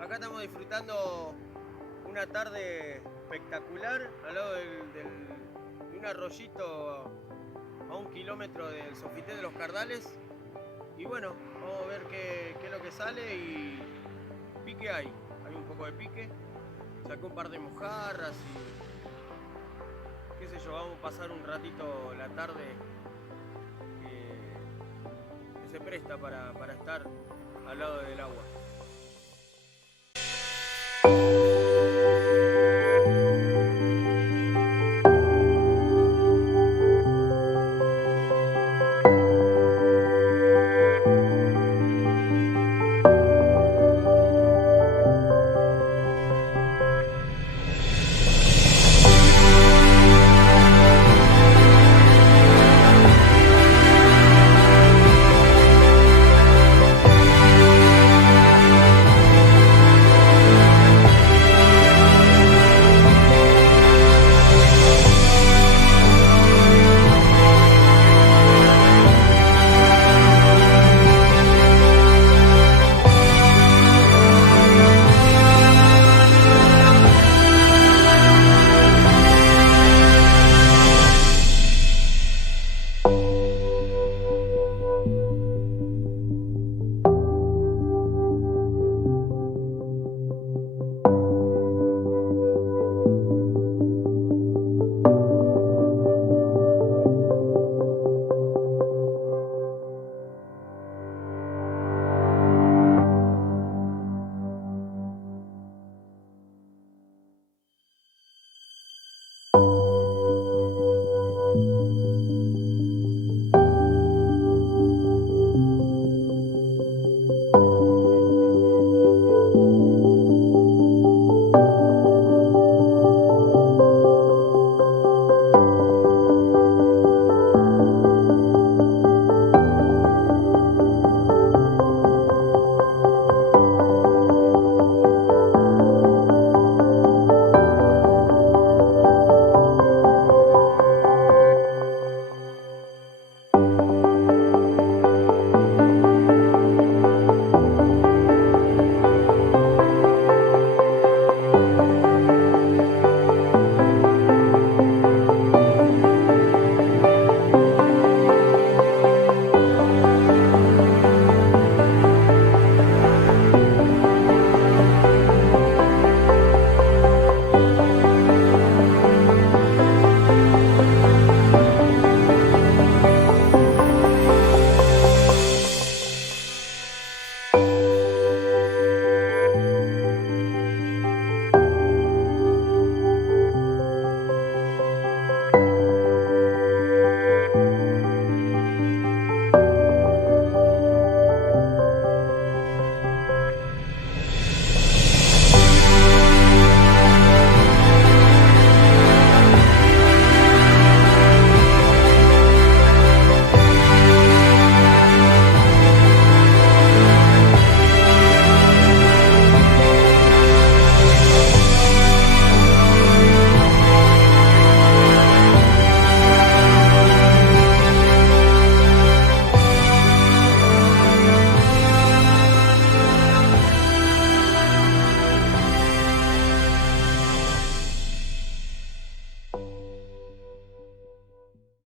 Acá estamos disfrutando una tarde espectacular al lado de un arroyito a 1 kilómetro del Sofitel de los Cardales. Y bueno, vamos a ver qué es lo que sale y pique hay un poco de pique. Saqué un par de mojarras y qué sé yo, vamos a pasar un ratito la tarde que se presta para estar al lado del agua.